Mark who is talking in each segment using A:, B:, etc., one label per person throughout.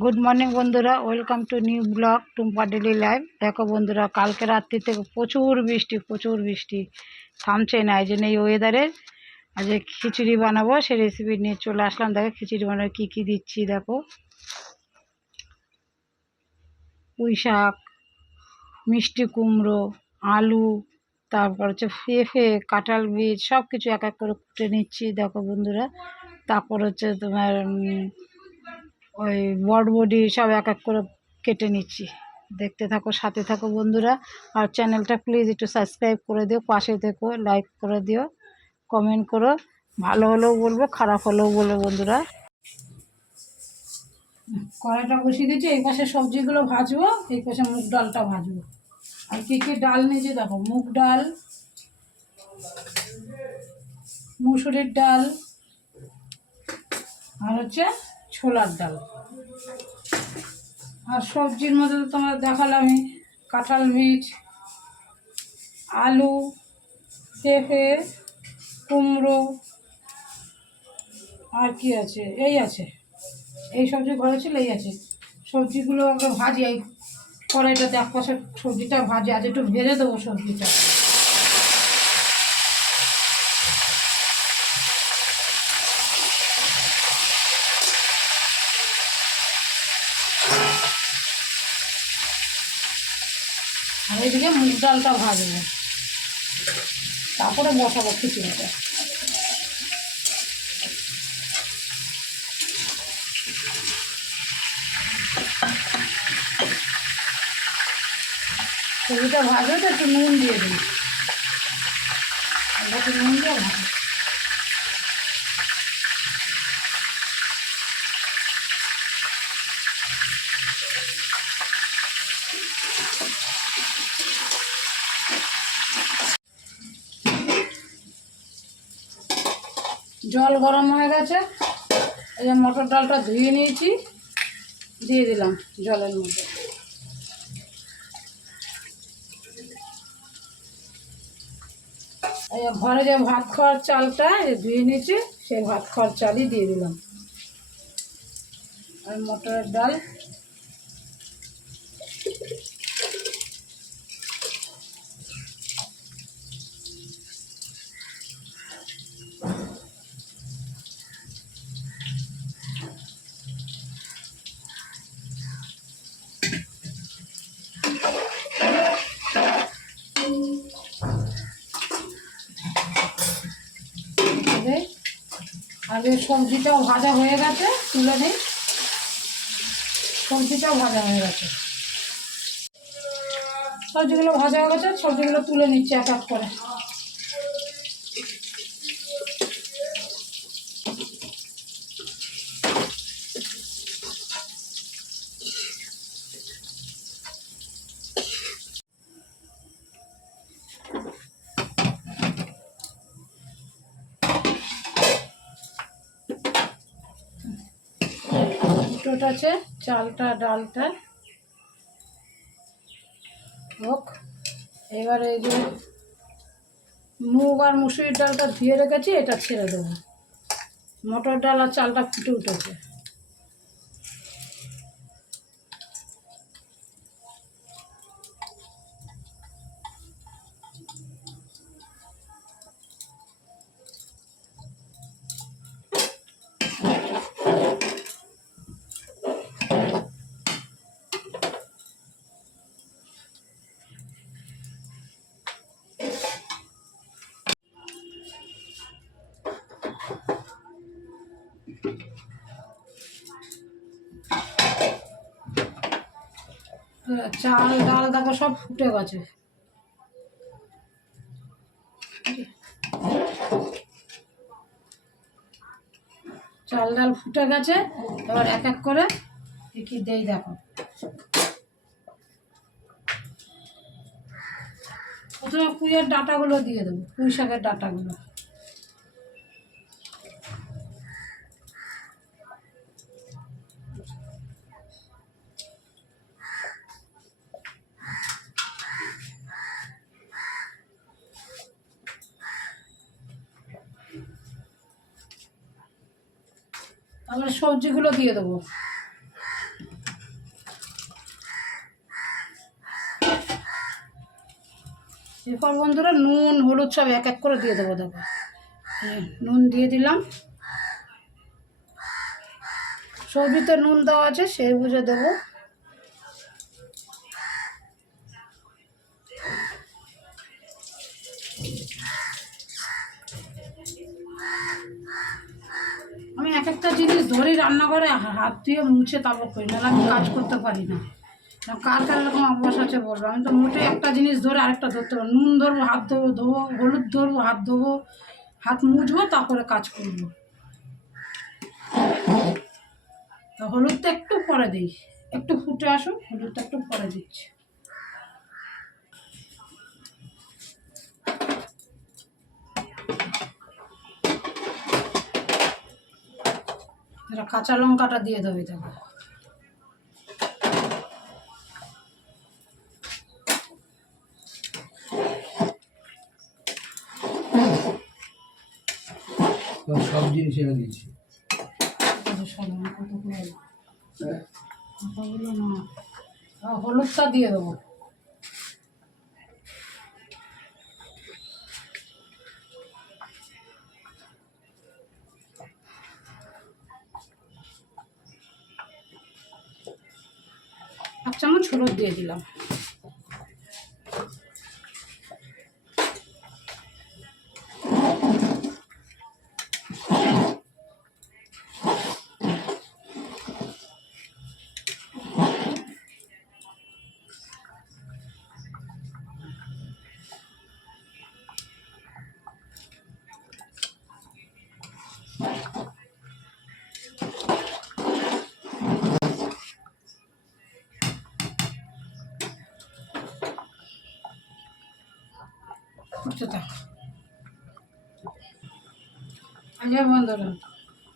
A: Good morning বন্ধুরা। Welcome to new blog Tumpa daily live দেখো বন্ধুরা, কালকে রাত্রি থেকে প্রচুর বৃষ্টি প্রচুর বৃষ্টি। থামছে না, এই জন্য এই ওয়েদারে আজ খিচুড়ি বানাবো, সেই রেসিপি নিয়ে চলে আসলাম। দেখো খিচুড়ি বানাবো, কী কী দিচ্ছি, দেখো। পুঁই শাক, মিষ্টি কুমড়ো, আলু, তারপর হচ্ছে পেঁপে কাঁঠাল বীজ সব কিছু এক এক করে কুটে নিচ্ছি। দেখো বন্ধুরা, তারপর হচ্ছে তোমার ওই বটবডি সব এক এক করে কেটে নিচ্ছি। দেখতে থাকো, সাথে থাকো বন্ধুরা। আর চ্যানেলটা প্লিজ একটু সাবস্ক্রাইব করে দিও, পাশে থেকো, লাইক করে দিও, কমেন্ট করো। ভালো হলেও বলব, খারাপ হলেও বলব বন্ধুরা। কড়াইটা বসিয়ে দিচ্ছি এই পাশে সবজিগুলো ভাজবো, এই পাশে মুগ ডালটা ভাজবো। আর কী কী ডাল নিয়েছি দেখো, মুগ ডাল, মুসুরির ডাল, আর হচ্ছে ছোলার ডাল। আর সবজির মধ্যে তো তোমরা দেখালামই, কাঁঠাল বীজ আলু, পেঁপে, কুমড়ো, আর কি আছে? এই আছে। এই সবজি ঘরে ছিল, এই আছে। সবজিগুলো আগে ভাজি, এই কড়াইটাতে এক পাশে সবজিটা ভাজি, আজ একটু ভেজে দেবো সবজিটা। এইদিকে মুগ ডালটা ভাজবো। তারপরে বসাবো খিচুড়িটা। সবজিটা ভাজবে তো একটু নুন দিয়ে দিই একটু নুন দিয়ে ভাজো গরম হয়ে গেছে। এই যে মটর ডালটা ধুয়ে নিয়েছি। দিয়ে দিলাম জলের মধ্যে। এই ঘরে যে ভাত খাওয়ার চালটা ধুয়ে নিয়েছি, সেই ভাত খাওয়ার চালই দিয়ে দিলাম। আর মটরের ডাল এই আগে সবজিটাও ভাজা হয়ে গেছে, তুলে নিই। সবজিটাও ভাজা হয়ে গেছে। সবজিগুলো ভাজা হয়ে গেছে, সবজিগুলো তুলে নিচ্ছে এক এক করে। দুটোটা আছে, চালটা, ডালটা। হোক, এবার এই যে মুগ আর মুসুরির ডালটা ধুয়ে রেখেছি, এটা ছেড়ে দেবো। মটর ডাল আর চালটা ফুটে উঠেছে। চাল, ডাল, দেখো সব ফুটে গেছে। চাল, ডাল ফুটে গেছে, এবার এক এক করে কি দেই দেখো। প্রথমে পুঁইয়ের ডাঁটাগুলো দিয়ে দেবো, পুঁই শাকের ডাঁটাগুলো। আমরা সবজিগুলো দিয়ে দেবো। এরপর বন্ধুরা নুন, হলুদ সব এক এক করে দিয়ে দেবো, দেখো। নুন দিয়ে দিলাম। সবজিতে নুন দেওয়া আছে, সেই বুঝে দেবো। এক একটা জিনিস ধরেই রান্নাঘরে হাত দিয়ে মুছে তারপর করি, নাহলে আমি কাজ করতে পারি না। না, কার কার এরকম অভ্যাস আছে বলব? আমি তো মোটে একটা জিনিস ধরে আরেকটা ধরতে পারব নুন ধরবো, হাত ধরবো ধোবো, হলুদ ধরবো, হাত ধোবো, হাত মুছবো, তারপরে কাজ করব। তো হলুদটা একটু পরে দিই। একটু ফুটে আসুক, হলুদটা একটু পরে দিচ্ছি। এটা কাঁচা লঙ্কাটা দিয়ে দেবে দেখো
B: সব জিনিস এনে দিয়েছি।
A: না আর হলুদটা দিয়ে দেবো। এক চামচ হলুদ দিয়ে দিলাম।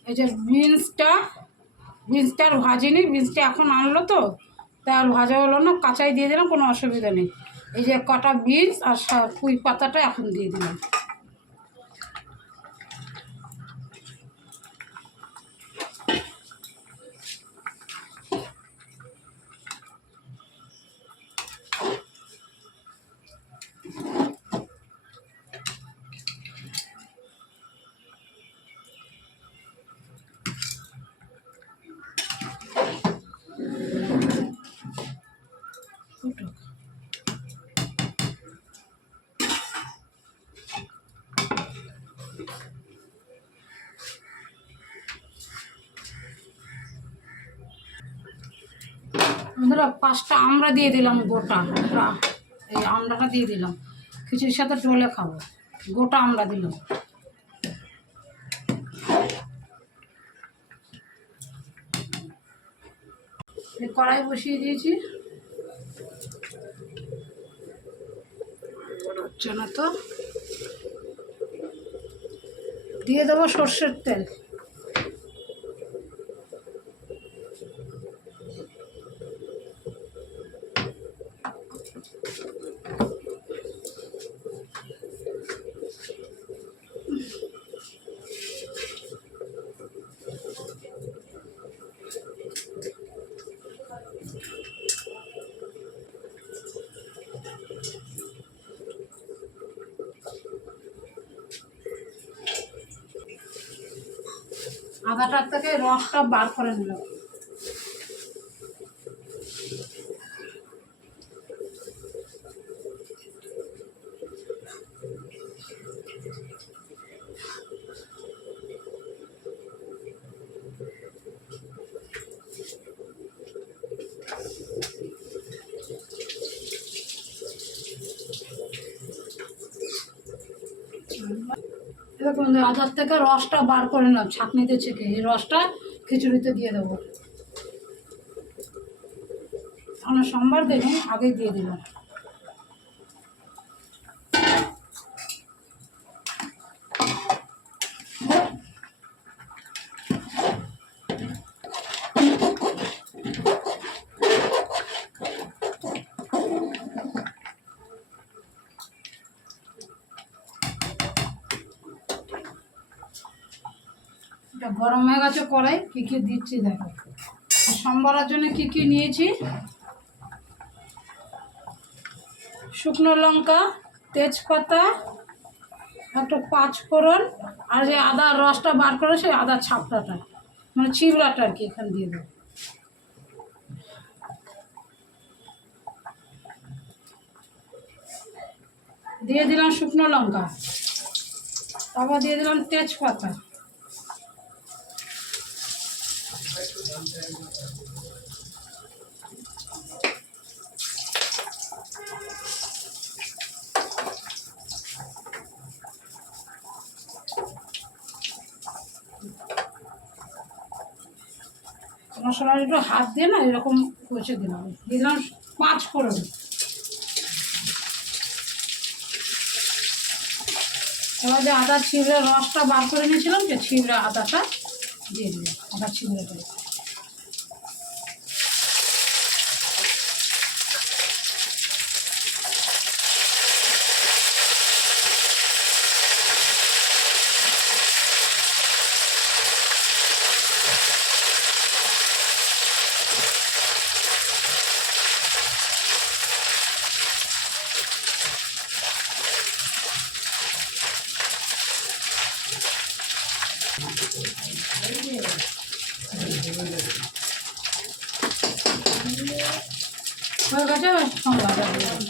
A: এই যে বিনসটা বিনসটা আর ভাজিনি বিনসটা এখন আনলো তো, তা আর ভাজা হলো না, কাঁচাই দিয়ে দিলাম, কোনো অসুবিধা নেই। এই যে কটা বিনস আর পুঁই পাতাটা এখন দিয়ে দিলাম। বন্ধুরা পাঁচটা আমরা দিয়ে দিলাম গোটা এই আমড়াটা দিয়ে দিলাম। খিচুড়ির সাথে টলে খাব, গোটা আমরা দিলাম। কড়াই বসিয়ে দিয়েছি। না তো। দিয়ে দেবো সর্ষের তেল। আদাটার থেকে রসটা বার করে নিলাম। দেখুন আদার থেকে রসটা বার করে নিলাম ছাঁকনিতে ছেঁকে, এই রসটা খিচুড়িতে দিয়ে দেবো। আমরা সোমবার দেখুন আগে দিয়ে দিলাম। গরম হয়ে গেছে কড়াই, কী কী দিচ্ছি দেখো। সম্বরার জন্য কী কী নিয়েছি? শুকনো লঙ্কা, তেজপাতা, একটু পাঁচ ফোড়ন আর যে আদার রসটা বার করে সেই আদার ছাপটাটা মানে চিবড়াটা আর কি এখানে দিয়ে দেবো। দিয়ে দিলাম শুকনো লঙ্কা, তারপর দিয়ে দিলাম তেজপাতা। মশলা একটু হাত দিয়ে না এরকম কষে দিলাম। দিলাম পাঁচ ফোড়ন এবার যে আদা, ছিঁড়ে রসটা বার করে নিয়েছিলাম যে ছিঁড়ে আদাটা দিয়ে দিলাম, আদা ছিঁড়েটা হয়ে গেছে সঙ্গে আদা দিয়ে দিলাম।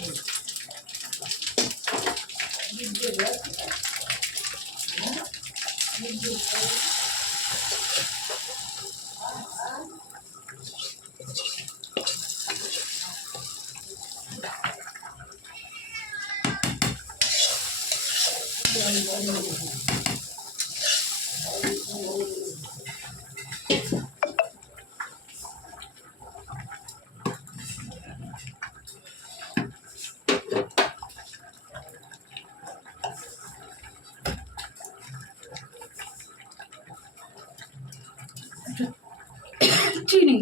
A: চিনি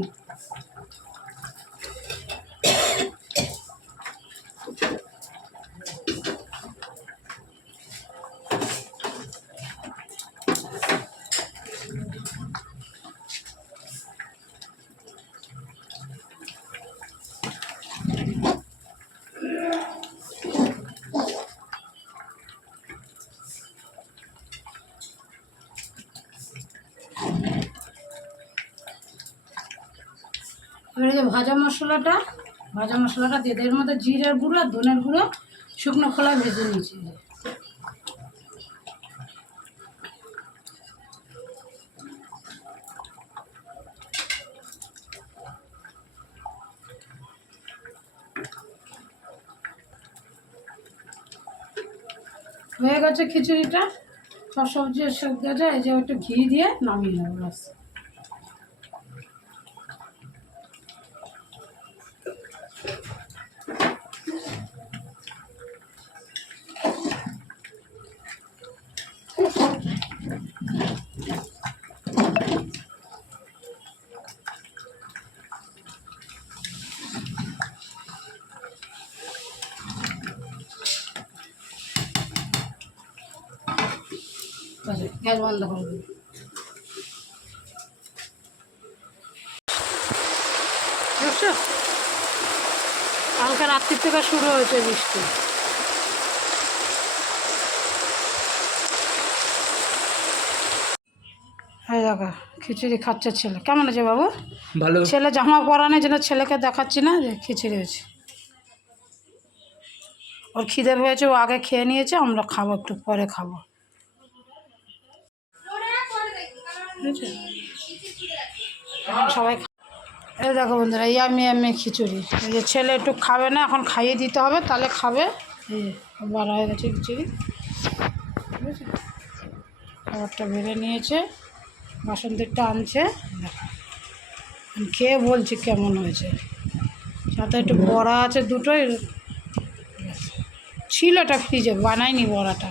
A: এবারে যে ভাজা মশলাটা ভাজা মশলাটা দিয়ে। এর মধ্যে জিরের গুঁড়ো আর ধনের গুঁড়ো শুকনো খোলা ভেজে নিয়েছি হয়ে গেছে খিচুড়িটা সব সবজি সব যায় এই যে একটু ঘি দিয়ে নামিয়ে নেব গ্যাস বন্ধ করে দিই। কালকে রাত্রির থেকে শুরু হয়েছে বৃষ্টি। এই দেখো খিচুড়ি খাচ্ছে ছেলে। কেমন আছে বাবু?
B: ভালো।
A: ছেলে জামা পরা নেই যেন ছেলেকে দেখাচ্ছি না যে খিচুড়ি হয়েছে। ওর খিদে পেয়েছে ও আগে খেয়ে নিয়েছে আমরা খাব একটু পরে খাব বুঝেছ? এখন সবাই এই দেখো বন্ধুরা, ইয়ামি ইয়ামি খিচুড়ি। এই যে ছেলে একটু খাবে না, এখন খাইয়ে দিতে হবে, তাহলে খাবে। এই বার হয়ে গেছে খিচুড়ি। বুঝেছ খাবারটা বেড়ে নিয়েছে, বাসন্তীরটা আনছে। খেয়ে বলছি কেমন হয়েছে। সাথে একটু বড়া আছে দুটোই। ছিল এটা ফ্রিজে বানাইনি বড়াটা।